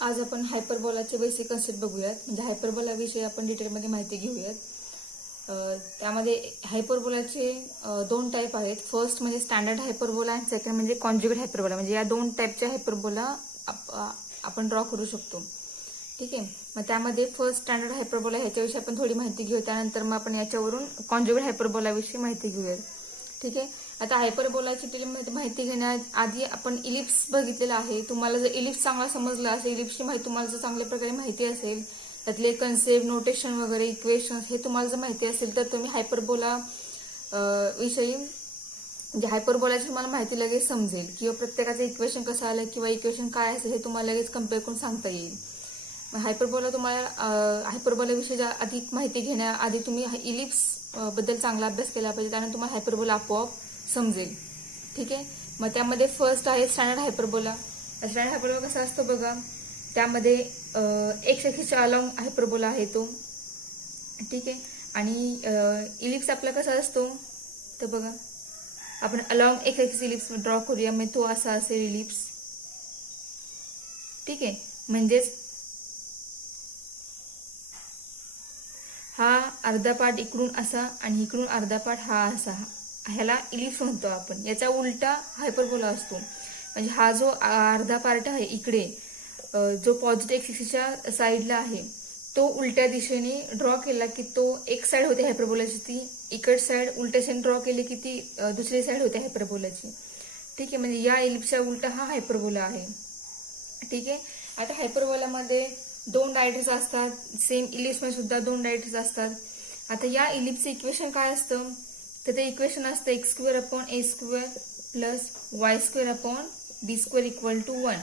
आज आपण हायपरबोलाचे basic concept बघूयात. म्हणजे हायपरबोलाविषयी आपण डिटेलमध्ये माहिती घेऊयात. त्यामध्ये हायपरबोलाचे दोन टाईप आहेत. फर्स्ट म्हणजे स्टँडर्ड हायपरबोला आणि सेकंड म्हणजे कॉन्ज्युगेट हायपरबोला. म्हणजे या दोन टाईपचे हायपरबोला आपण ड्रॉ करू शकतो. ठीक आहे. मग त्यामध्ये फर्स्ट स्टँडर्ड हायपरबोला ह्याच्याविषयी आपण थोडी माहिती घेऊ. त्यानंतर मग आपण याच्यावरून कॉन्ज्युगेट हायपरबोलाविषयी माहिती घेऊयात. ठीक आहे. आता हायपरबोलाची माहिती घेण्याआधी आपण इलिप्स बघितलेला आहे. तुम्हाला जर इलिप्स चांगला समजला असेल, इलिप्सची माहिती तुम्हाला जर चांगल्या प्रकारे माहिती असेल, त्यातले कन्सेप्ट, नोटेशन वगैरे, इक्वेशन्स हे तुम्हाला जर माहिती असेल तर तुम्ही हायपरबोला विषयी म्हणजे हायपरबोलाची तुम्हाला माहिती लगेच समजेल किंवा प्रत्येकाचं इक्वेशन कसं आलं किंवा इक्वेशन काय असेल हे तुम्हाला लगेच कम्पेअर करून सांगता येईल. हायपरबोला तुम्हाला हायपरबोलाविषयी अधिक माहिती घेण्याआधी तुम्ही इलिप्स बद्दल चांगला अभ्यास केला पाहिजे. त्यानंतर तुम्हाला हायपरबोला आपोआप समजेल. ठीक आहे. मग त्यामध्ये फर्स्ट आहे स्टँडर्ड हायपरबोला. स्टँडर्ड हायपरबोला कसा असतो बघा. त्यामध्ये एक्स ॲक्सिसचा अलॉंग हायपरबोला आहे तो. ठीक आहे. आणि इलिप्स आपला कसा असतो तर बघा, आपण along x axis ellipse draw करूया. मग तो असा असेल इलिप्स. ठीक आहे. म्हणजेच हा अर्धा पार्ट इकडून असा आणि इकडून अर्धा पार्ट हा असा, ह्याला इलिप्स म्हणतो आपण. याचा उलटा हायपरबोला असतो. म्हणजे हा जो अर्धा पार्ट आहे इकडे, जो पॉझिटिव्ह एक्सिसच्या साईडला आहे, तो उलट्या दिशेने ड्रॉ केला की तो एक साईड होते हायपरबोलाची, ती इकड साईड उलट्या दिशेने ड्रॉ केली की ती दुसरी साईड होते हायपरबोलाची. ठीक आहे. म्हणजे या इलिप्सच्या उलटा हा हायपरबोला आहे. ठीक आहे. आता हायपरबोलामध्ये दोन डायरेक्ट्रिक्स असतात. सेम इलिप्समध्ये सुद्धा दोन डायरेक्ट्रिक्स असतात. आता या इलिप्सचं इक्वेशन काय असतं तर ते इक्वेशन असतं x square upon a square plus y square upon b square equal to 1.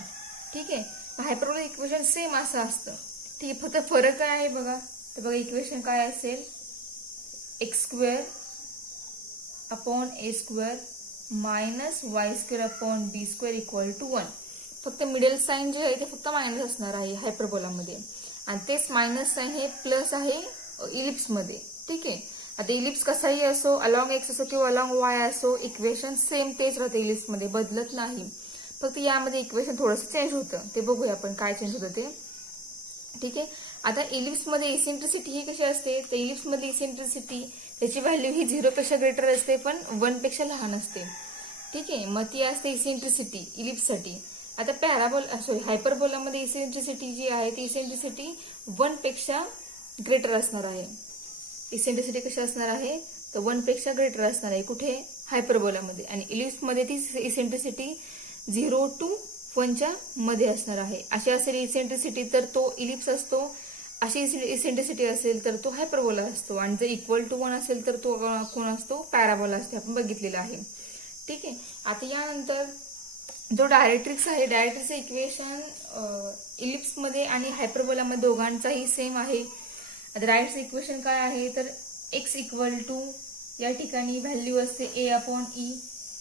ठीक आहे. हायपरबोला इक्वेशन सेम असं असतं. ठीक आहे. फक्त फरक काय आहे बघा. तर बघा इक्वेशन काय असेल, x square upon a square minus y square upon b square equal to 1. फक्त मिडल साईन जे आहे ते फक्त मायनस असणार आहे हायपरबोलामध्ये, आणि तेच मायनस साईन हे प्लस आहे इलिप्समध्ये. ठीक आहे. आता इलिप्स कसाही असो, अलॉंग एक्स असो किंवा अलॉंग वाय असो, इक्वेशन सेम तेच राहते इलिप्समध्ये, बदलत नाही. फक्त यामध्ये इक्वेशन थोडंसं चेंज होतं. ते बघूया आपण काय चेंज होतं ते. ठीक आहे. आता इलिप्समध्ये इसेंट्रिसिटी ही कशी असते, तर इलिप्समध्ये इसेंट्रिसिटी त्याची व्हॅल्यू ही 0 पेक्षा ग्रेटर असते पण 1 पेक्षा लहान असते. ठीक आहे. मग ती असते इसेंट्रिसिटी इलिप्ससाठी. आता हायपरबोलामध्ये इसेंट्रिसिटी जी आहे ती इसेंट्रिसिटी 1 पेक्षा ग्रेटर असणार आहे. इसेंट्रिसिटी कशी असणार आहे तर 1 पेक्षा ग्रेटर असणार आहे कुठे, हायपरबोलामध्ये. आणि इलिप्समध्ये ती इसेंट्रिसिटी 0 to 1च्या मध्ये असणार आहे. अशी असेल इसेंट्रिसिटी तर तो इलिप्स असतो, अशी इसेंट्रिसिटी असेल तर तो हायपरबोला असतो, आणि जर इक्वल टू 1 असेल तर तो कोण असतो, पॅराबोला असते. आपण बघितलेला आहे. ठीक आहे. आता यानंतर जो डायरेक्ट्रिक्स आहे, डायरेक्ट्रिक्सचं इक्वेशन इलिप्समध्ये आणि हायपरबोलामध्ये दोघांचाही सेम आहे. आता डायरेक्ट्रिक्स इक्वेशन काय आहे तर एक्स इक्वल टू, या ठिकाणी व्हॅल्यू असते ए अपॉन ई.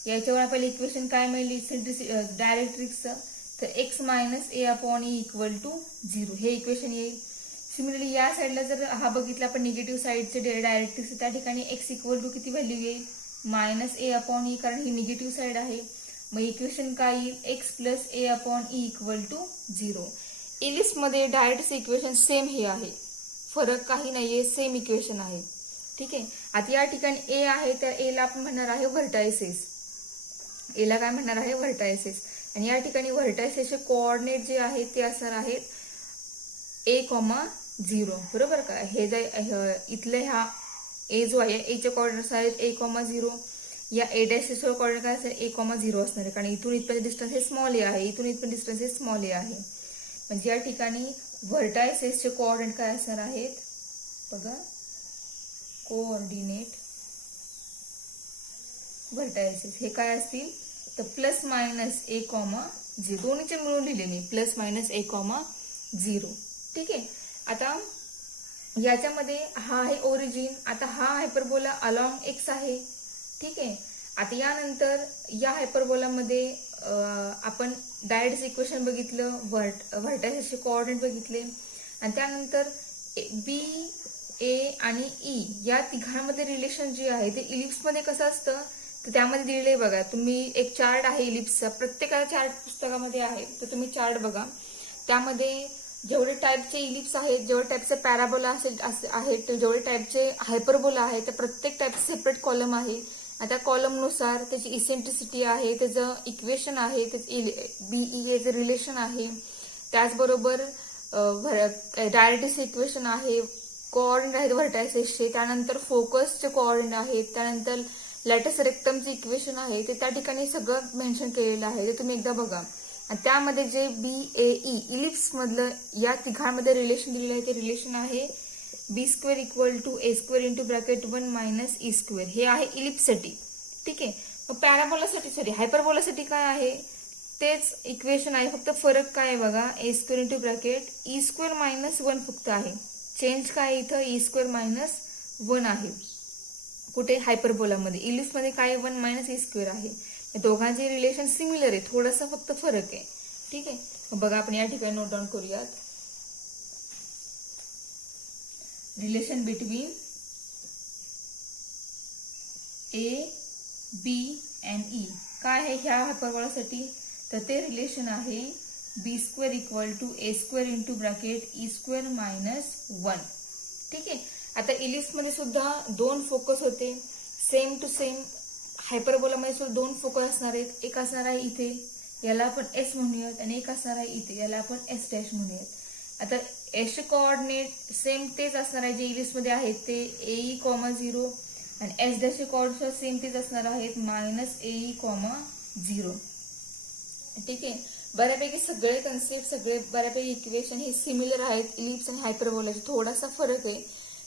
याच्यावर आपल्याला इक्वेशन काय मिळेल डायरेक्ट्रिक्सचं, तर x minus a upon e equal to 0 हे इक्वेशन येईल. सिमिलरली या साईडला जर हा बघितला आपण निगेटिव्ह साईडचे डायरेक्ट्रिक्स, त्या ठिकाणी एक्स इक्वल टू किती व्हॅल्यू येईल, मायनस ए अपॉन ई, कारण ही निगेटिव्ह साईड आहे. मग इक्वेशन काय येईल, x plus a upon e equal to 0. इलिप्समध्ये डायरेक्ट इक्वेशन सेम हे आहे, फरक काही नाहीये, सेम इक्वेशन आहे. ठीक आहे. आता या ठिकाणी ए आहे तर एला आपण म्हणणार आहे व्हर्टायसेस. एला काय म्हणणार आहे, व्हर्टायसेस. आणि या ठिकाणी व्हर्टायसेसचे कोऑर्डिनेट जे आहेत ते असणार आहेत a,0. बरोबर का. हे जे इथले हा ए जो आहे, एचे कोऑर्डिनेट्स आहेत a,0. या ए डॅशचे कोऑर्डिनेट काय असेल, a,0 असणार आहे, कारण इथून इथपर्यंत डिस्टन्स हे स्मॉल ए आहे, इथून इथपर्यंत डिस्टन्स हे स्मॉल ए आहे. म्हणजे या ठिकाणी व्हर्टायसेसचे कोऑर्डिनेट काय असणार आहेत बघा, कोऑर्डिनेट व्हर्टायसेस हे काय असतील तर प्लस मायनस a,0. दोन्हीचे मिळून लिहिले मी, प्लस मायनस a,0. ठीक आहे. आता याच्यामध्ये हा आहे ओरिजिन. आता हा हायपरबोला अलॉंग एक्स आहे. ठीक आहे. आता यानंतर या हायपरबोलामध्ये आपण डायरेक्ट इक्वेशन बघितलं, व्हर्टायसेसचे कोऑर्डिनेट बघितले, आणि त्यानंतर बी, ए आणि ई या तिघांमध्ये रिलेशन जे आहे ते इलिप्समध्ये कसं असतं तर त्यामध्ये दिलेले बघा. तुम्ही एक चार्ट आहे इलिप्सचा, प्रत्येकाचा चार्ट पुस्तकामध्ये आहे, तर तुम्ही चार्ट बघा. त्यामध्ये जेवढे टाईपचे इलिप्स आहेत, जेवढे टाईपचे पॅराबोला आहेत, जेवढे टाईपचे हायपरबोला आहेत, त्या प्रत्येक टाईपचे सेपरेट कॉलम आहे. आता कॉलमनुसार त्याची इसेंट्रिसिटी आहे, त्याचं इक्वेशन आहे, त्याचं बीईएचं रिलेशन आहे, त्याचबरोबर डायरेक्टिव्ह इक्वेशन आहे, कोऑर्डिनेट आहेत व्हर्टायसेसचे, त्यानंतर फोकसचे कोऑर्डिनेट आहेत, त्यानंतर लॅटिस रेक्टमचे इक्वेशन आहे, ते त्या ठिकाणी सगळं मेन्शन केलेलं आहे. ते तुम्ही एकदा बघा. आणि त्यामध्ये जे बीएई इलिप्स मधलं या तिघांमध्ये रिलेशन दिलेलं आहे, ते रिलेशन आहे b square equal to a square into bracket 1 minus e square. हे आहे इलिप्ससाठी. ठीक आहे. मग पॅराबोलासाठी हायपरबोलासाठी काय आहे, तेच इक्वेशन आहे, फक्त फरक काय आहे बघा, a square into bracket e square minus 1 फक्त आहे. चेंज काय इथं ई स्क्वेअर मायनस 1 आहे. कुठे हायपरबोलामध्ये. इलिप्समध्ये काय 1 मायनस ई स्क्वेअर आहे. दोघांचे रिलेशन सिमिलर आहे, थोडासा फक्त फरक आहे. ठीक आहे. बघा आपण या ठिकाणी नोट डाऊन करूयात. Relation between a b and e काय आहे ह्या हायपरबोलासाठी, तर ते रिलेशन आहे b square equal to a square into bracket e square minus 1. ठीक आहे. आता इलिप्समध्ये सुद्धा 2 फोकस होते, सेम टू सेम. हायपरबोलामध्ये सुद्धा 2 फोकस असणार आहेत. एक असणार आहे इथे, याला आपण एस म्हणूयात, आणि एक असणार आहे इथे, याला आपण एस डॅश म्हणूयात. आता एसचे कोऑर्डिनेट सेम तेच असणार आहे जे इलिप्समध्ये आहेत, ते एई कॉमा 0, आणि एस डॅशचे कोऑर्डिनेट सेम तेच असणार आहेत, मायनस एई कॉमा 0. ठीक आहे. बऱ्यापैकी सगळे कन्सेप्ट, सगळे बऱ्यापैकी इक्वेशन हे सिमिलर आहेत इलिप्स आणि हायपरबोलाचे. थोडासा फरक आहे.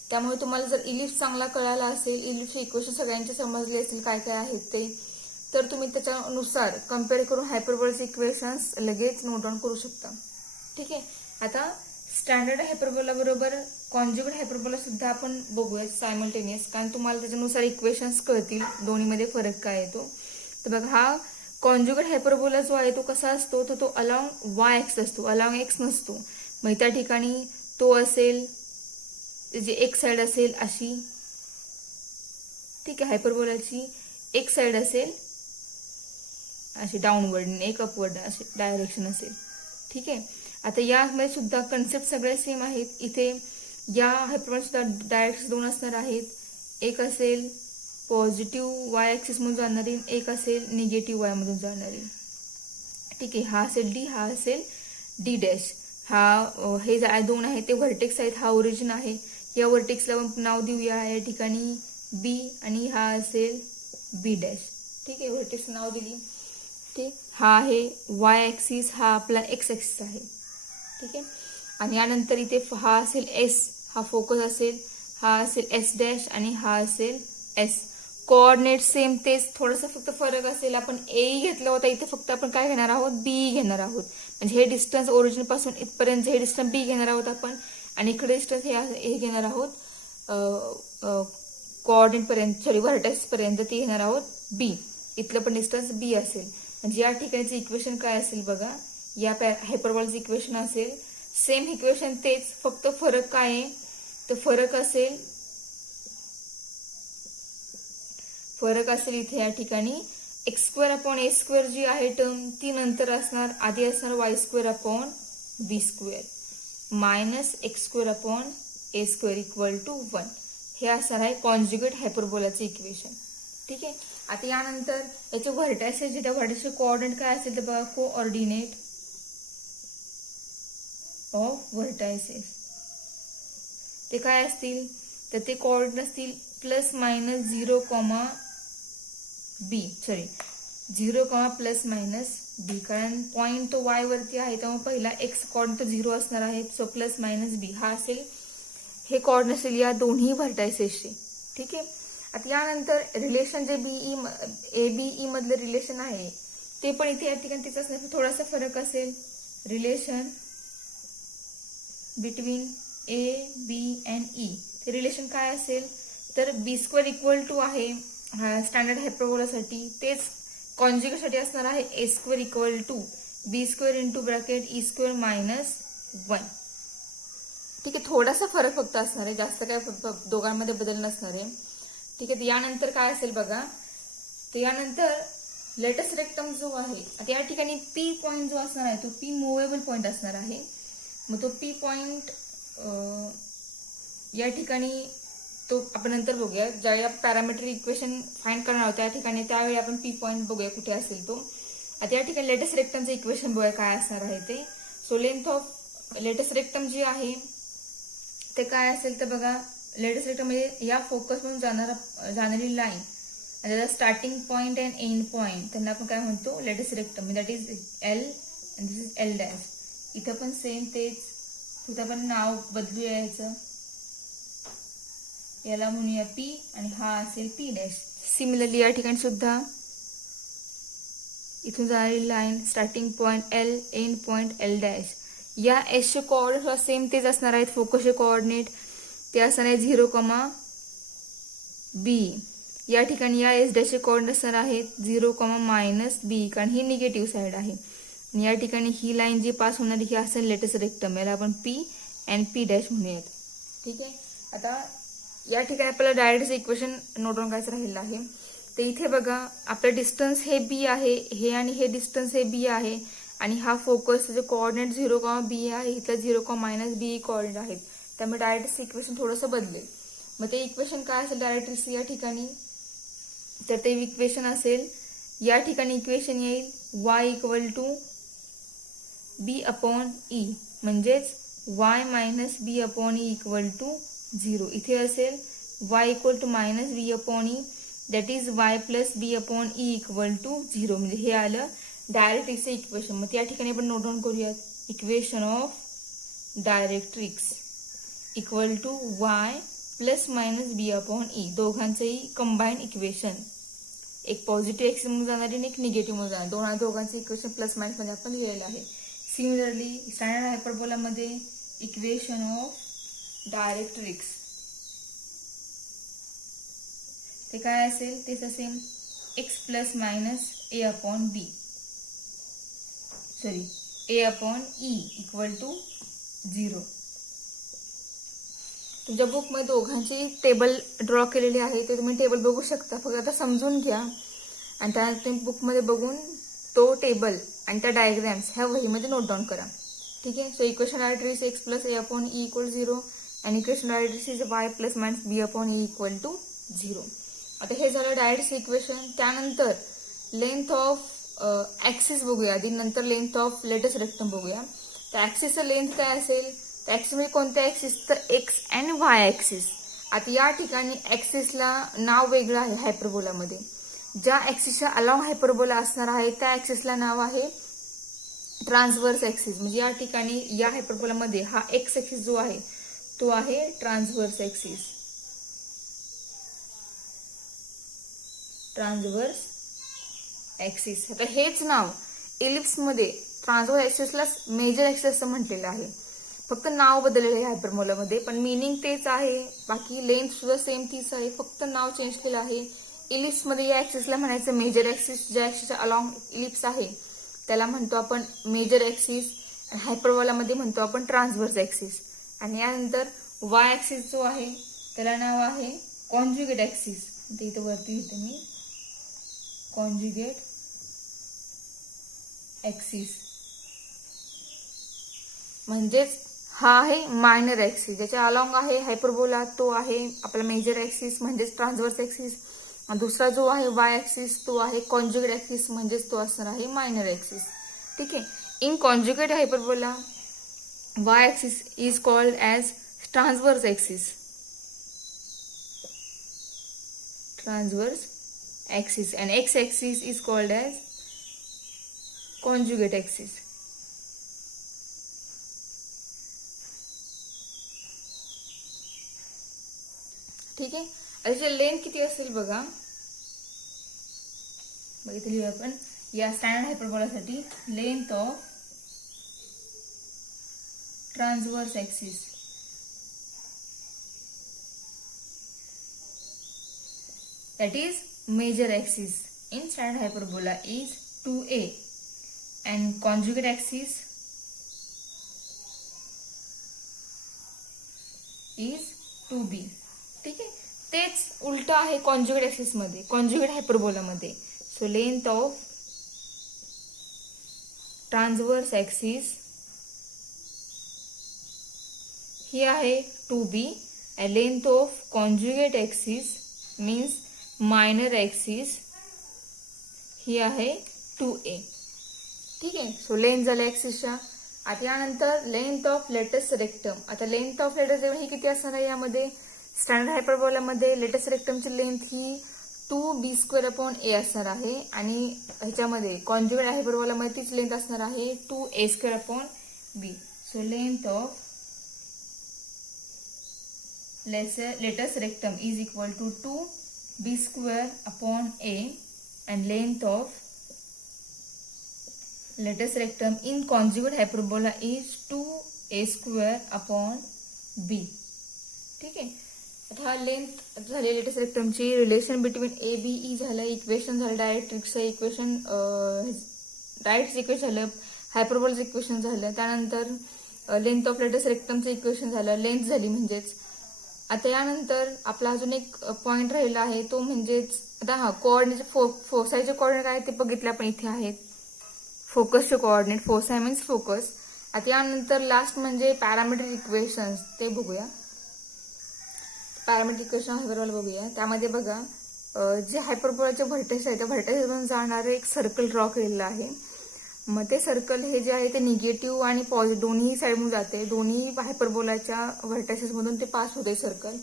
त्यामुळे तुम्हाला जर इलिप्स चांगला कळाला असेल, इलिप्सचे इक्वेशन सगळ्यांचे समजले असतील काय काय आहेत ते, तर तुम्ही त्याच्यानुसार कम्पेअर करून हायपरबोलाचे इक्वेशन्स लगेच नोट डाऊन करू शकता. ठीक आहे. आता स्टँडर्ड हायपरबोला बरोबर कॉन्ज्युगेट हायपरबोला सुद्धा आपण बघूया सायमल्टेनियस, कारण तुम्हाला त्याच्यानुसार इक्वेशन्स कळतील दोन्हीमध्ये फरक काय येतो. तर बघा, हा कॉन्ज्युगेट हायपरबोला जो आहे तो कसा असतो, तर तो अलॉंग वाय एक्स असतो, अलॉंग एक्स नसतो. मग त्या ठिकाणी तो असेल जी एक साइड असेल अशी. ठीक आहे. हायपरबोलाची एक साइड असेल अशी डाऊनवर्ड, एक अपवर्ड असे डायरेक्शन असेल. ठीक आहे. आता यामध्ये सुद्धा कन्सेप्ट सगळे सेम आहेत. इथे या हायपरबोला सुद्धा डायरेक्शन 2 असणार आहेत. एक असेल पॉझिटिव्ह वाय ऍक्सिस मधून जाणारी, एक असेल निगेटिव्ह वाय मधून जाणारी. ठीक आहे. हा असेल डी, हा असेल डी डॅश. हा हे 2 आहे ते व्हर्टेक्स आहेत, हा ओरिजिन आहे. या व्हर्टेक्सला आपण नाव देऊया या ठिकाणी बी, आणि हा असेल बी डॅश. ठीक आहे. व्हर्टेक्स नाव दिली. ठीक. हा आहे वाय ऍक्सिस, हा आपला एक्स ऍक्सिस आहे. ठीक आहे. आणि यानंतर इथे हा असेल एस, हा फोकस असेल, हा असेल एस डॅश, आणि हा असेल एस. कोऑर्डिनेट सेम तेच, थोडासा फक्त फरक असेल. आपण ए घेतला होता, इथे फक्त आपण काय घेणार आहोत, बी घेणार आहोत. म्हणजे हे डिस्टन्स ओरिजिन पासून इथपर्यंत हे डिस्टन्स बी घेणार आहोत आपण, आणि इकडे डिस्टन्स हे घेणार आहोत कोऑर्डिनेट पर्यंत, सॉरी व्हर्टेक्स पर्यंत ते घेणार आहोत बी. इथलं पण डिस्टन्स बी असेल. म्हणजे या ठिकाणचं इक्वेशन काय असेल बघा, या हायपरबोलाचं इक्वेशन असेल सेम इक्वेशन तेच, फक्त फरक काय आहे, तर फरक असेल इथे या ठिकाणी x square upon a square जी आहे टर्म, ती नंतर असणार, आधी असणार y square upon b square minus x square upon a square equal to 1. हे असणार आहे कॉन्ज्युगेट हायपरबोलाचे इक्वेशन. ठीक आहे. आता यानंतर याचे व्हर्टायसेस, जे त्या व्हर्टायसेसचे कोऑर्डिनेट काय असेल तर बघा, कोऑर्डिनेट ऑफ व्हर्टायसेस ते काय असतील, तर ते कोऑर्डिनेट असतील प्लस मायनस 0, बी, सॉरी 0, प्लस मायनस बी. कारण पॉइंट तो वाय वरती आहे, त्यामुळे पहिला एक्स कोऑर्डिनेट तो 0 असणार आहे. सो प्लस मायनस बी हा असेल, हे कोऑर्डिनेट असेल या दोन्ही व्हर्टायसेसचे. ठीक आहे. आता यानंतर रिलेशन जे ए बीई मधलं रिलेशन आहे ते पण इथे या ठिकाणी तिचं असणार, थोडासा फरक असेल. Relation between a b and e, ते रिलेशन काय असेल, तर बी स्क्वेअर इक्वल टू आहे स्टँडर्ड हायपरबोलासाठी, तेच कॉन्ज्युगेटसाठी असणार आहे a square equal to b square into bracket e square minus 1. ठीक आहे. थोडासा फरक फक्त असणार आहे, जास्त काय दोघांमध्ये बदल नसणार आहे. ठीक आहे. यानंतर काय असेल बघा, तर यानंतर लेटेस्ट रेक्टम जो आहे आता या ठिकाणी पी पॉइंट जो असणार आहे तो पी मुव्हेबल पॉइंट असणार आहे. मग तो पी पॉइंट या ठिकाणी तो आपण नंतर बघूया. ज्यावेळी आपण पॅरामीट्रिक इक्वेशन फाइंड करणार आहोत त्या ठिकाणी त्यावेळी आपण पी पॉइंट बघूया कुठे असेल तो. आता या ठिकाणी लेटेस्ट रेक्टमचं इक्वेशन बघूया काय असणार आहे ते. So length of latus rectum जी आहे ते काय असेल तर बघा, लेटेस्ट रेक्टम म्हणजे या फोकस म्हणून जाणारी लाईन आणि त्याचा starting point and end point त्यांना आपण काय म्हणतो latus rectum. That is L and this is L dash. इथं पण सेम तेच, तिथं आपण नाव बदलूया याचं, याला म्हणूया पी आणि हा असेल पी डॅश. सिमिलरली या ठिकाणी सुद्धा इथून जाणारी line starting point L end point L dash. या एसचे कोऑर्डिनेट सेम तेच असणार आहेत. फोकसचे कोऑर्डिनेट ते असणार आहे 0, बी. या ठिकाणी या एस डॅशचे कोऑर्डिनेट असणार आहेत 0, -b कारण ही निगेटिव्ह साइड आहे. आणि या ठिकाणी ही लाईन जी पास होणारी ही असेल लेटेस्ट रेक्टम, याला आपण पी अँड पी डॅश म्हणूयात. ठीक आहे. आता या ठिकाणी आपल्याला डायरेक्ट इक्वेशन नोट डाऊन करायचं राहिलं आहे. तर इथे बघा आपलं डिस्टन्स हे बी आहे, हे आणि हे डिस्टन्स हे बी आहे आणि हा फोकस जे कोऑर्डिनेट 0, बी आहे, इथलं 0, -b कोऑर्डिनेट आहेत. त्यामुळे डायरेक्ट इक्वेशन थोडंसं बदलेल. मग ते इक्वेशन काय असेल डायरेक्ट या ठिकाणी, तर ते इक्वेशन असेल या ठिकाणी इक्वेशन येईल y = b/e म्हणजेच y - b/e = 0. इथे असेल y = -b/e that is y + b/e = 0 म्हणजे हे आलं डायरेक्ट इसे इक्वेशन. मग या ठिकाणी आपण नोट डाऊन करूयात. Equation of directrix equal to y ± b/e. दोघांचेही कंबाईन इक्वेशन, एक पॉझिटिव्ह एक्स म्हणून जाणारी आणि एक निगेटिव्ह म्हणून जाणार, दोघांचे इक्वेशन प्लस मायनस मध्ये आपण लिहिलेलं आहे. सिमिलरली स्टँडर्ड हायपरबोलामध्ये इक्वेशन ऑफ डायरेक्ट्रिक्स ते काय असेल ते सेम x ± a/b a/e = 0. तुमच्या बुकमध्ये दोघांची टेबल ड्रॉ केलेली आहे, ते तुम्ही टेबल बघू शकता. फक्त आता समजून घ्या आणि त्या तुम्ही बुकमध्ये बघून तो टेबल आणि त्या डायग्रॅम्स ह्या वहीमध्ये नोट डाऊन करा. ठीक आहे. So equation directrix x + a/e = 0 आणि equation directrix is y ± b/e = 0. आता हे झालं डायरेक्ट इक्वेशन. त्यानंतर लेंथ ऑफ ऍक्सिस बघूया आधी, नंतर लेंथ ऑफ लेटेस्ट रेक्टम बघूया. तर ऍक्सिसचं लेंथ काय असेल, तर ऍक्सिस म्हणजे कोणत्या ऍक्सिस, तर एक्स अँड वाय ऍक्सिस. आता या ठिकाणी ऍक्सिसला नाव वेगळं आहे हायपरबोलामध्ये. ज्या ऍक्सिसच्या अलॉंग हायपरबोला असणार आहे त्या ऍक्सिसला नाव आहे ट्रान्सव्हर्स ऍक्सिस. म्हणजे या ठिकाणी या हायपरबोलामध्ये हा एक्स ऍक्सिस जो आहे तो आहे ट्रान्सव्हर्स ऍक्सिस. Transverse axis. आता हेच नाव इलिप्स मध्ये ट्रान्सव्हर्स ऍक्सिसला मेजर ऍक्सिस असं म्हटलेलं आहे. फक्त नाव बदललेलं आहे हायपरबोलामध्ये, पण मिनिंग तेच आहे. बाकी लेंथ सुद्धा सेम तीच आहे, फक्त नाव चेंज केलं आहे. इलिप्स मध्ये या ऍक्सिसला म्हणायचं मेजर ऍक्सिस. ज्या ऍक्सिसच्या अलॉंग इलिप्स आहे त्याला म्हणतो आपण मेजर ऍक्सिस. आणि हायपरबोलामध्ये म्हणतो आपण ट्रान्सव्हर्स ऍक्सिस. आणि यानंतर वाय ऍक्सिस जो आहे त्याला नाव आहे कॉन्ज्युगेट ऍक्सिस. ते इथं वरती लिहिते मी, कॉन्ज्युगेट ऍक्सिस. म्हणजेच हा आहे मायनर ऍक्सिस. ज्याच्या अलॉंग आहे हायपरबोला तो आहे आपला मेजर ऍक्सिस म्हणजेच ट्रान्सव्हर्स ऍक्सिस. दुसरा जो आहे वाय ऍक्सिस तो आहे कॉन्ज्युगेट ऍक्सिस म्हणजेच तो असणार आहे मायनर ऍक्सिस. ठीक आहे. In conjugate hyperbola Y axis is called as transverse axis. Transverse axis and x axis is called as conjugate axis. ठीक आहे. याची लेंथ किती असेल बघा, बघितली आपण या स्टँडर्ड हायपरबोलासाठी length of transverse axis that is major axis in standard hyperbola is 2a and conjugate axis is 2b. ठीक आहे. तेच उलट आहे कॉन्ज्युगेट ऍक्सिस मध्ये, कॉन्ज्युगेट हायपरबोला मध्ये. So length of transverse axis ही आहे 2b. Length of conjugate axis means minor axis ही आहे 2a. ठीक आहे. सो लेंथ झाल्या ॲक्सिसच्या. आता यानंतर लेंथ ऑफ लेटस रेक्टम. आता लेंथ ऑफ लेटस रेक्टम ही किती असणार आहे यामध्ये? स्टँडर्ड हायपरबोलामध्ये लेटस रेक्टमची लेंथ ही 2b² a असणार आहे आणि ह्याच्यामध्ये कॉन्जुगेट हायपरबोलामध्ये तीच लेंथ असणार आहे 2a² so length of latus rectum is equal to 2b² a and length of latus rectum in conjugate hyperbola is 2a² b. ठीक आहे. आता हा लेंथ झाली लेटस रेक्टमची. Relation between a b e झालं, इक्वेशन झालं, डायरेक्ट्रिक्सचं इक्वेशन, डायरेक्ट इक्वेशन झालं, हायपरबोलाचं इक्वेशन झालं, त्यानंतर लेंथ ऑफ लेटस रेक्टमचं इक्वेशन झालं, लेंथ झाली म्हणजेच. आता यानंतर आपला अजून एक पॉइंट राहिला आहे तो म्हणजेच आता हा कोऑर्डिनेट फोसायचे कोऑर्डिनेट आहे ते बघितले आपण इथे आहेत. फोकसचे कोऑर्डिनेट, फोसाय मीन्स फोकस. आता यानंतर लास्ट म्हणजे पॅरामीट्रिक इक्वेशन्स ते बघूया. पॅरामीट्रिक इक्वेशन हायपरबोला बघूया. त्यामध्ये बघा जे हायपरबोलाचे व्हर्टेक्स आहे त्या व्हर्टेक्सवरून जाणारे एक सर्कल ड्रॉ केलेलं आहे. मग ते सर्कल हे जे आहे ते निगेटिव्ह आणि पॉझिटिव्ह दोन्ही साईडमधून जाते. दोन्ही हायपरबोलाच्या व्हर्टेक्सेसमधून ते पास होते सर्कल.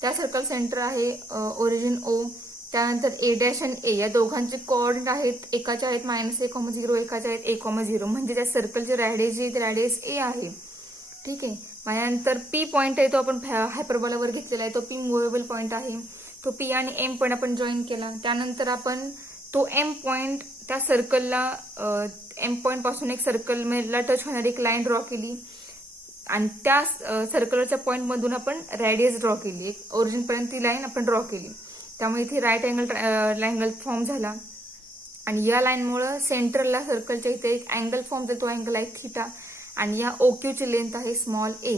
त्या सर्कल सेंटर आहे ओरिजिन O. त्यानंतर A' आणि A या दोघांचे कोऑर्डिनेट आहेत. एकाचे आहेत -a,0, एकाचे आहेत a,0 म्हणजे त्या सर्कलचे रॅडियस जे रॅडियस A आहे. ठीक आहे. यानंतर P पॉईंट आहे तो आपण हायपरबोलावर घेतलेला आहे. तो P मुव्हेबल पॉईंट आहे. तो P आणि M पॉईंट आपण जॉईन केला. त्यानंतर आपण तो M पॉईंट त्या सर्कलला M पॉईंट पासून एक सर्कलला टच होणारी एक लाईन ड्रॉ केली आणि त्या सर्कलच्या पॉईंट मधून आपण रॅडियस ड्रॉ केली. एक ओरिजिन पर्यंत ती लाईन आपण ड्रॉ केली. त्यामुळे इथे राईट अँगल फॉर्म झाला आणि या लाईनमुळे सेंटरला सर्कलच्या इथे एक अँगल फॉर्म झाला. तो अँगल आहे थीटा आणि या OQ ची लेंथ आहे स्मॉल a.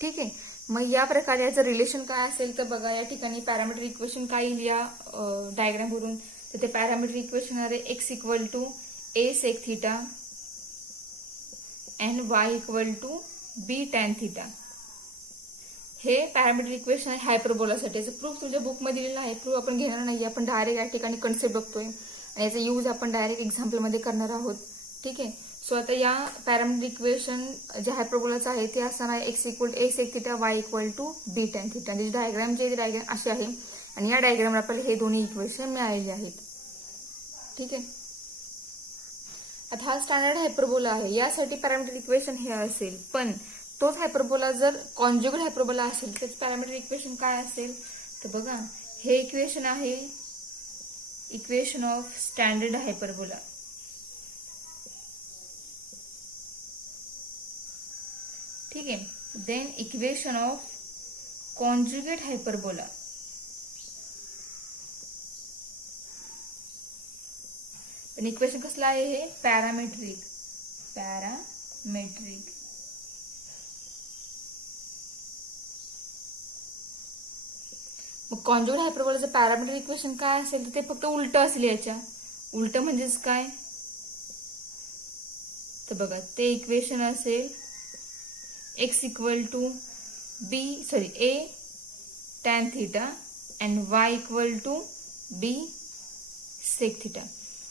ठीक आहे. मग या प्रकारे याचं रिलेशन काय असेल तर बघा या ठिकाणी पॅरामीट्रिक इक्वेशन काय येईल या डायग्राम वरून. तर ते पॅरामीट्रिक इक्वेशन आहे x equal to a sec theta and y equal to b tan theta. हे पॅरामीट्रिक इक्वेशन आहे हायपरबोलासाठी. प्रूफ तुझ्या बुकमध्ये दिलेला आहे. प्रूफ आपण घेणार नाही, आपण डायरेक्ट या ठिकाणी कन्सेप्ट बघतोय आणि याचा यूज आपण डायरेक्ट एक्झाम्पलमध्ये करणार आहोत. ठीक आहे. सो आता या पॅरामीट्रिक इक्वेशन जे हायपरबोलाचं आहे ते असणार आहे x equal to a sec theta y equal to b tan theta. म्हणजे डायग्राम असे आहे आणि या डायग्रामला आपल्याला हे दोन्ही इक्वेशन मिळालेले आहेत. ठीक आहे. आता हा स्टँडर्ड हायपरबोला आहे. यासाठी पॅरामीट्रिक इक्वेशन हे असेल, पण तोच हायपरबोला जर कॉन्जुगेट हायपरबोला असेल त्याच पॅरामीट्रिक इक्वेशन काय असेल तर बघा हे इक्वेशन आहे इक्वेशन ऑफ स्टँडर्ड हायपरबोला. ठीक आहे. Then equation of conjugate hyperbola. पण इक्वेशन कसलं आहे हे पॅरामेट्रिक. मग कॉन्जुगेट हायपरबोलाचं पॅरामेट्रिक इक्वेशन काय असेल तर ते फक्त उलट असेल. याच्या उलट म्हणजेच काय तर बघा ते इक्वेशन असेल x equal to a tan theta and y equal to b sec theta.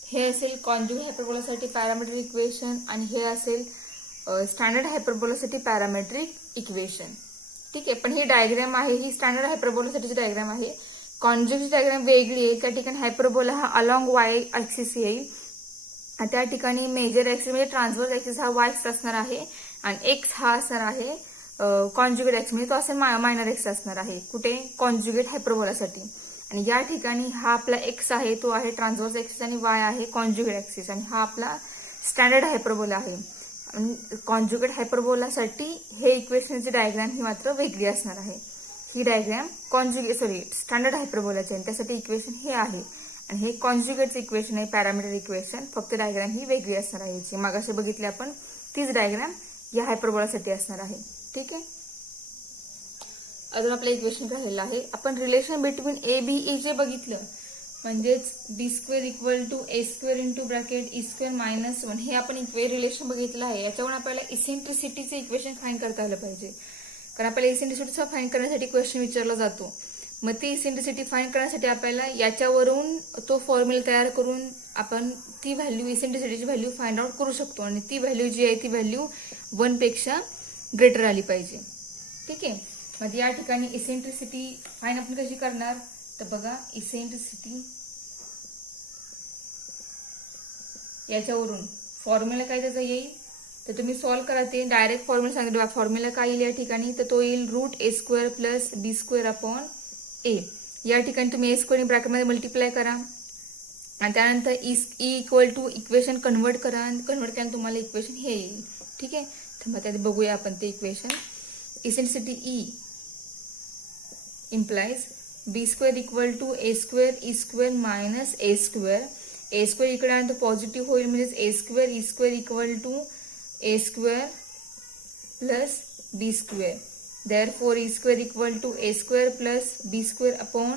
हे असेल कॉन्जुगेट हायपरबोलासाठी पॅरामेट्रिक इक्वेशन आणि हे असेल स्टँडर्ड हायपरबोलासाठी पॅरामेट्रिक इक्वेशन. ठीक आहे. पण ही डायग्राम आहे ही स्टँडर्ड हायपरबोलासाठीची डायग्राम आहे. कॉन्जुगेट डायग्राम वेगळी आहे. त्या ठिकाणी हायपरबोला हा अलॉंग y ऍक्सिस येईल आणि त्या ठिकाणी मेजर ऍक्सिस म्हणजे ट्रान्सव्हर्स ऍक्सिस हा y ऍक्सिस असणार आहे आणि x हा असणार आहे कॉन्जुगेट ऍक्सिस म्हणजे तो असेल मायनर एक्स असणार आहे. कुठे कॉन्जुगेट हायपरबोलासाठी. आणि या ठिकाणी हा आपला x आहे तो आहे ट्रान्सव्हर्स ऍक्सिस आणि y आहे कॉन्जुगेट ऍक्सिस आणि हा आपला स्टँडर्ड हायपरबोला आहे. आणि कॉन्जुगेट हायपरबोलासाठी हे इक्वेशनची डायग्राम ही मात्र वेगळी असणार आहे. ही डायग्राम स्टँडर्ड हायपरबोलाची आहे त्यासाठी इक्वेशन हे आहे आणि हे कॉन्जुगेटचं इक्वेशन आहे पॅरामीट्रिक इक्वेशन. फक्त डायग्राम ही वेगळी असणार आहे. याची मागाशी बघितली आपण तीच डायग्राम या हायपरबोलासाठी असणार आहे. ठीक आहे. अजून आपलं इक्वेशन राहिलेलं आहे. आपण relation between a b e जे बघितलं म्हणजेच b square equal to a square into bracket e square minus 1 हे आपण रिलेशन बघितलं आहे. याच्यावरून आपल्याला इसेंट्रिसिटीचे इक्वेशन फाइंड करता आलं पाहिजे, कारण आपल्याला इसेंट्रिसिटीचा फाइंड करण्यासाठी क्वेश्चन विचारला जातो. मग ती इसेंट्रिसिटी फाइंड करण्यासाठी आपल्याला याच्यावरून तो फॉर्म्युला तयार करून आपण ती व्हॅल्यू इसेंट्रिसिटीची व्हॅल्यू फाइंड आउट करू शकतो, आणि ती व्हॅल्यू जी आहे ती व्हॅल्यू 1 पेक्षा ग्रेटर आली पाहिजे. ठीक आहे. मग या ठिकाणी इसेंट्रिसिटी फाइंड आपण कशी करणार, तर बघा इसेंट्रिसिटी याच्यावरून फॉर्म्युला काय त्याचा येईल, तर तुम्ही सॉल्व्ह करा. ते डायरेक्ट फॉर्म्युला सांगितलं. फॉर्म्युला काय येईल या ठिकाणी, तर तो येईल रूट ए स्क्वेअर प्लस बी स्क्वेअर अपॉन ए. या ठिकाणी तुम्ही ए स्क्वेअर ब्रॅकेटमध्ये मल्टिप्लाय करा, आणि त्यानंतर e equal to equation convert करा. कन्वर्ट केल्यानंतर तुम्हाला इक्वेशन हे येईल. ठीक आहे. तर मग त्यात बघूया आपण ते equation. Eccentricity E implies b square equal to a square e square minus a square. a square इकडे आल्यानंतर पॉझिटिव्ह होईल, म्हणजेच a square e square equal to a square plus b square. Therefore e square equal to a square plus b square upon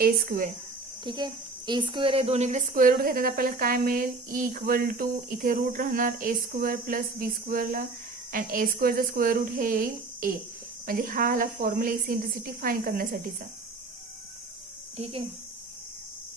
a square. ठीक आहे. A square आहे, दोन्हीकडे square route घेतात, आपल्याला काय मिळेल, ई इक्वल टू इथे root राहणार ए स्क्वेअर प्लस बी स्क्वेअरला, अँड ए स्क्वेअरचं स्क्वेअर रूट हे येईल ए. म्हणजे हा आला फॉर्म्युला इसेंट्रिसिटी फाइंड करण्यासाठीचा. ठीक आहे.